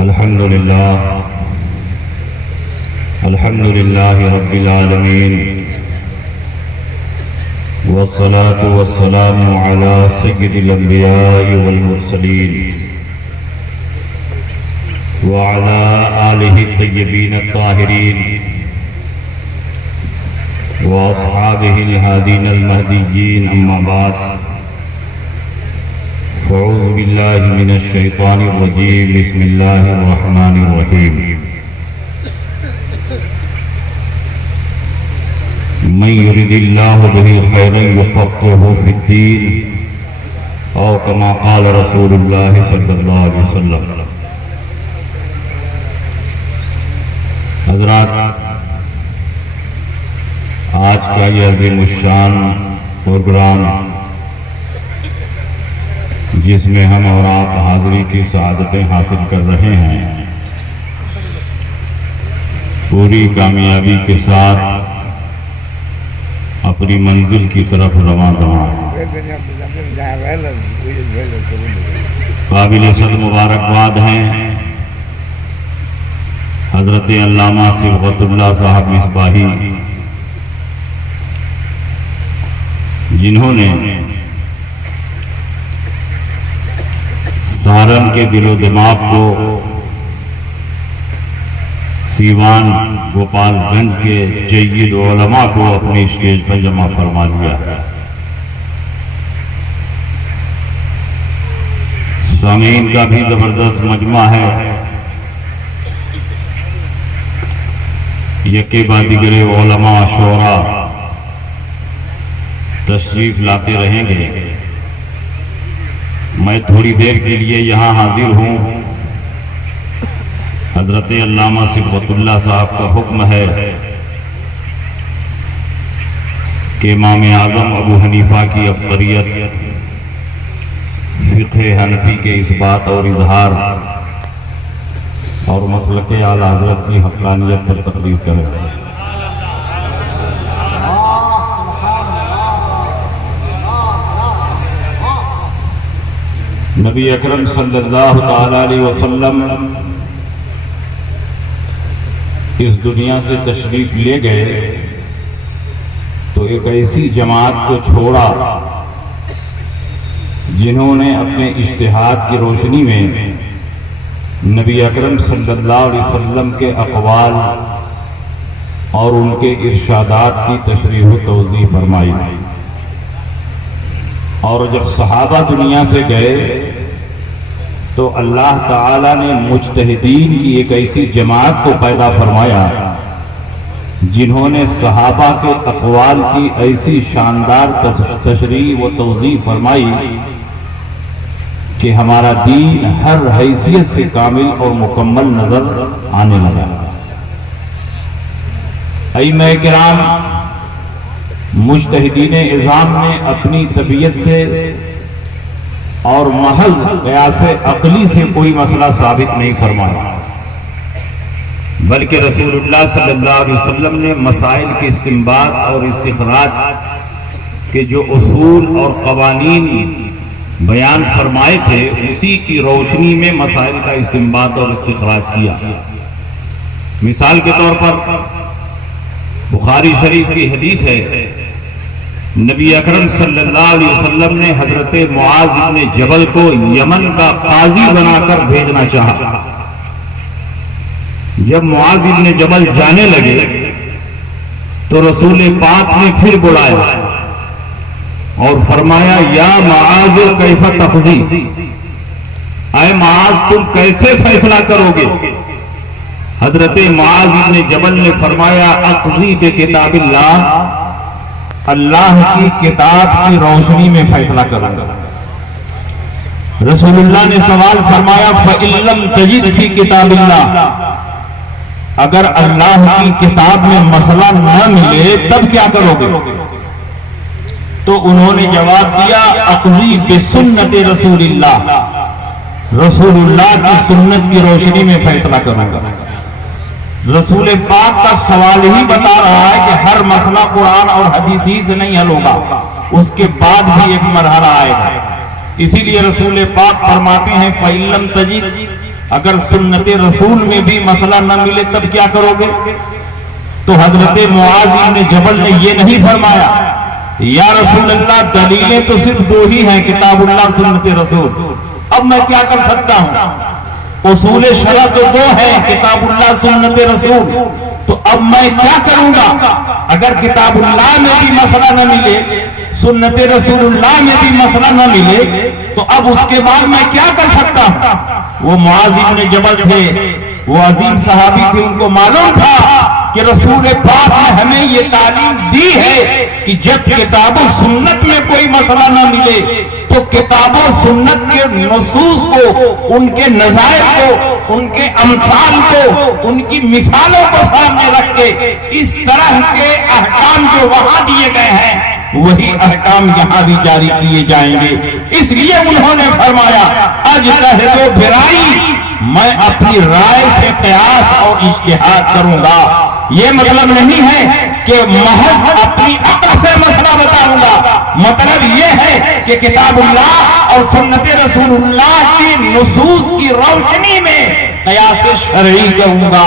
الحمد لله رب العالمين، والصلاة والسلام على سيد الأنبياء والمرسلين وعلى آله الطيبين الطاهرين وأصحابه الهادين المهديين، أما بعد، فأعوذ بالله من الشيطان الرجيم، بسم الله الرحمن الرحيم. من يرد الله به خيرا يفقهه في الدين، أو كما قال رسول الله صلى الله عليه وسلم. حضرات، آج کا یہ عظیم الشان پروگرام جس میں ہم اور آپ حاضری کی سعادتیں حاصل کر رہے ہیں، پوری کامیابی کے ساتھ اپنی منزل کی طرف رواں دواں قابل صد مبارکباد ہیں حضرت علامہ صبغت اللہ صاحب مصباحی، جنہوں نے سہارن کے دل و دماغ کو سیوان گوپال گنج کے جید علماء کو اپنی اسٹیج پر جمع فرما لیا. سامعین کا بھی زبردست مجمع ہے، یکے بعد دیگر علماء شعراء تشریف لاتے رہیں گے. میں تھوڑی دیر کے لیے یہاں حاضر ہوں. حضرت علامہ صبغت اللہ صاحب کا حکم ہے کہ امام اعظم ابو حنیفہ کی افضلیت، فقہ حنفی کے اثبات اور اظہار اور مسلک اعلی حضرت کی حقانیت پر تقریر کرے. نبی اکرم صلی اللہ تعالی علیہ وسلم اس دنیا سے تشریف لے گئے تو ایک ایسی جماعت کو چھوڑا جنہوں نے اپنے اجتہاد کی روشنی میں نبی اکرم صلی اللہ علیہ وسلم کے اقوال اور ان کے ارشادات کی تشریح و توضیح فرمائی. اور جب صحابہ دنیا سے گئے تو اللہ تعالیٰ نے مجتہدین کی ایک ایسی جماعت کو پیدا فرمایا جنہوں نے صحابہ کے اقوال کی ایسی شاندار تشریح و توضیح فرمائی کہ ہمارا دین ہر حیثیت سے کامل اور مکمل نظر آنے لگا. ائمہ کرام مجتہدین اعظام نے اپنی طبیعت سے اور محض قیاس عقلی سے کوئی مسئلہ ثابت نہیں فرمایا، بلکہ رسول اللہ صلی اللہ علیہ وسلم نے مسائل کے استنباط اور استخراج کے جو اصول اور قوانین بیان فرمائے تھے، اسی کی روشنی میں مسائل کا استنباط اور استخراج کیا. مثال کے طور پر بخاری شریف کی حدیث ہے، نبی اکرم صلی اللہ علیہ وسلم نے حضرت معاذ بن جبل کو یمن کا قاضی بنا کر بھیجنا چاہا. جب معاذ بن جبل جانے لگے تو رسول پاک نے پھر بلایا اور فرمایا، یا معاذ کیف تقضی، اے معاذ تم کیسے فیصلہ کرو گے؟ حضرت معاذ بن جبل نے فرمایا، اقضی بکتاب اللہ، اللہ کی کتاب کی روشنی میں فیصلہ کروں گا. رسول اللہ نے سوال فرمایا، فَإِن لَمْ تَجِدْ فِي كِتَابِ اللَّهِ، اگر اللہ کی کتاب میں مسئلہ نہ ملے تب کیا کرو گے؟ تو انہوں نے جواب دیا، اقضی بسنت رسول اللہ، رسول اللہ کی سنت کی روشنی میں فیصلہ کروں گا. رسول پاک کا سوال ہی بتا رہا ہے کہ ہر مسئلہ قرآن اور حدیث سے نہیں حل ہوگا، اس کے بعد بھی ایک مرحلہ آئے گا. اسی لیے رسول پاک فرماتے ہیں فَإِن لَمْ تَجِدْ اگر سنت رسول میں بھی مسئلہ نہ ملے تب کیا کرو گے؟ تو حضرت معاذ بن جبل نے یہ نہیں فرمایا یا رسول اللہ دلیلیں تو صرف دو ہی ہیں، کتاب اللہ سنت رسول، اب میں کیا کر سکتا ہوں؟ اصول شرع تو دو ہیں، کتاب اللہ سنت رسول، تو اب میں کیا کروں گا؟ اگر کتاب اللہ میں بھی مسئلہ نہ ملے، سنت رسول اللہ میں بھی مسئلہ نہ ملے، تو اب اس کے بعد میں کیا کر سکتا ہوں؟ وہ معاذ بن جبل تھے، وہ عظیم صحابی تھے، ان کو معلوم تھا کہ رسول پاک نے ہمیں یہ تعلیم دی ہے کہ جب کتاب و سنت میں کوئی مسئلہ نہ ملے تو کتاب و سنت کے نصوص کو، ان کے نظائر کو، ان کے امثال کو، ان کی مثالوں کو سامنے رکھ کے اس طرح کے احکام جو وہاں دیے گئے ہیں وہی احکام یہاں بھی جاری کیے جائیں گے۔ اس لیے انہوں نے فرمایا اجتہد و برائی، میں اپنی رائے سے قیاس اور اجتہاد کروں گا۔ یہ مطلب نہیں ہے کہ محض اپنی عقل سے مسئلہ بتاؤں گا، مطلب یہ ہے کہ کتاب اللہ اور سنت رسول اللہ کی نصوص کی روشنی میں قیاس شرعی کروں گا۔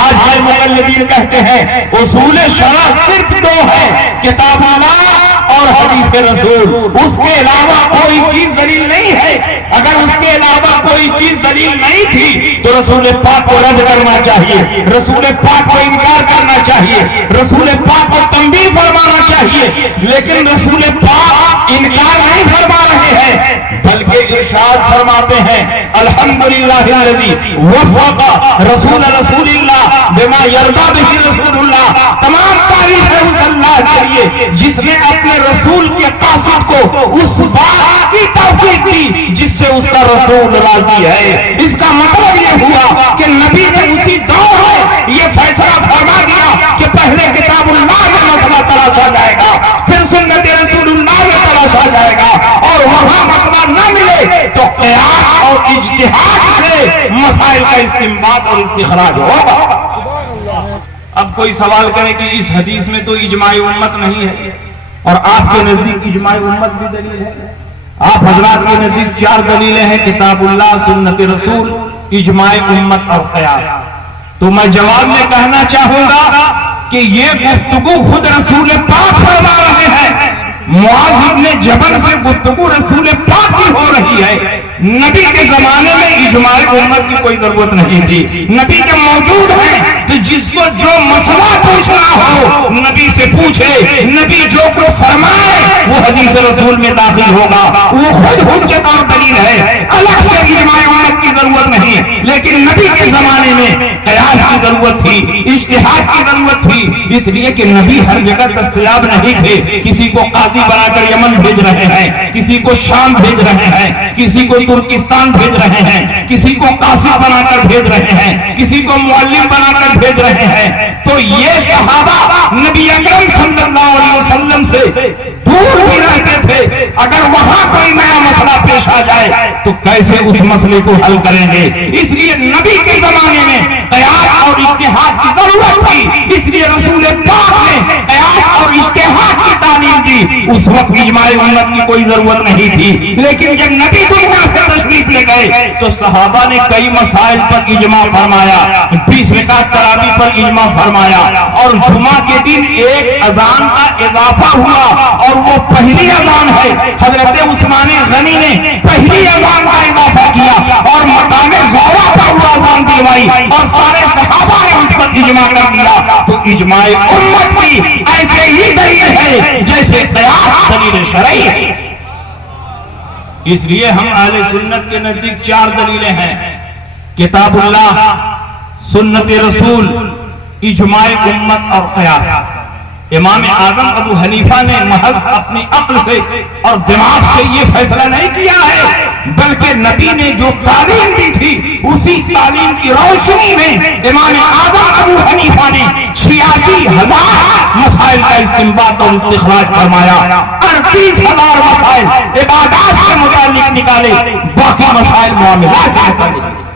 آج ہے مقلدین کہتے ہیں اصول شرع صرف دو ہے، کتاب اللہ اور حدیث رسول، اس کے علاوہ کوئی چیز دلیل نہیں ہے۔ اگر اس کے علاوہ کوئی چیز دلیل نہیں تھی تو رسول پاک کو رد کرنا چاہیے، رسول پاک کو انکار کرنا چاہیے، رسول پاک کو تنبیہ فرمانا چاہیے، لیکن رسول پاک انکار نہیں فرما رہے ہیں بلکہ ارشاد فرماتے ہیں الحمدللہ الذی وفق رسول اللہ بما یرضی بہ رسول اللہ، تمام تعریف ہے اس اللہ کے لیے جس نے اپنے رسول کے قاصد کو اس بات کی توفیق دی جس سے اس کا رسول راضی ہے۔ اس کا مطلب یہ ہوا کہ نبی نے اسی دور میں یہ فیصلہ فرما دیا کہ پہلے کتاب اللہ میں مسئلہ تلاشا جائے گا، پھر سنت رسول اللہ میں تلاشا جائے گا، اور وہاں مسئلہ نہ ملے تو قیاس اور اجتہاد سے مسائل کا استنباط اور استخراج ہوگا۔ اب کوئی سوال کرے کہ اس حدیث میں تو اجماع امت نہیں ہے، اور آپ کے نزدیک اجماع امت بھی دلیل ہے۔ آپ حضرات کے نزدیک چار دلیلیں ہیں، کتاب اللہ، سنت رسول، اجماع امت اور قیاس۔ تو میں جواب میں کہنا چاہوں گا کہ یہ گفتگو خود رسول پاک فرما رہے ہیں، معاذ بن جبل سے گفتگو رسول پاک کی ہو رہی ہے۔ نبی کے زمانے میں اجماع امت کی کوئی ضرورت نہیں تھی، نبی کے موجود ہیں تو جس کو جو مسئلہ پوچھنا ہو نبی سے پوچھے، نبی جو کچھ فرمائے وہ حدیث رسول میں داخل ہوگا، وہ خود حجت اور دلیل ہے، الگ سے اجماع امت کی ضرورت نہیں۔ لیکن نبی کے زمانے میں قیاس کی ضرورت تھی، اجتہاد کی ضرورت تھی، اس لیے کہ نبی ہر جگہ دستیاب نہیں تھے، کسی کو قاضی بنا کر یمن بھیج رہے ہیں، کسی کو شام بھیج رہے ہیں، کسی کو ترکستان بھیج رہے ہیں، کسی کو قاصد بنا کر بھیج رہے ہیں، کسی کو معلم بنا کر بھیج رہے ہیں۔ تو یہ صحابہ نبی اکرم صلی اللہ علیہ وسلم سے دور بھی رہتے تھے، اگر وہاں کوئی نیا مسئلہ پیش آ جائے تو کیسے اس مسئلے کو حل کریں گے؟ اس لیے نبی کے زمانے میں قیاس اور اجتہاد کی ضرورت تھی، اس لیے رسول پاک نے قیاس اور اجتہاد کی تعلیم دی۔ اس وقت اجماع امت کی کوئی ضرورت نہیں تھی، لیکن جب نبی دنیا سے تشریف لے گئے تو صحابہ نے کئی مسائل پر اجماع فرمایا، 20 رکعت تراویح پر اجماع فرمایا، اور جمعہ کے دن ایک اذان کا اضافہ ہوا اور وہ پہلی اذان ہے۔ حضرت عثمان غنی نے پہلی اذان کا اضافہ کیا اور مقام زہرہ پر وہ اذان دلوائی اور سارے صحابہ نے اس پر اجماع کر دیا۔ تو اجماع امت کی ایسے ہی دلیل ہے جیسے قیاس دلیل شرعی ہے۔ اس لیے ہم اہل سنت کے نزدیک چار دلیلیں ہیں، کتاب اللہ، سنت رسول، اجماع امت اور قیاس۔ امام اعظم ابو حنیفہ نے محض اپنی عقل سے اور دماغ سے یہ فیصلہ نہیں کیا ہے، بلکہ نبی نے جو تعلیم دی تھی اسی تعلیم کی روشنی میں امام اعظم ابو حنیفہ نے 86,000 مسائل کا استنباط اور استخراج فرمایا، 38,000 مسائل عبادات سے متعلق نکالے، باقی مسائل معاملات سے متعلق۔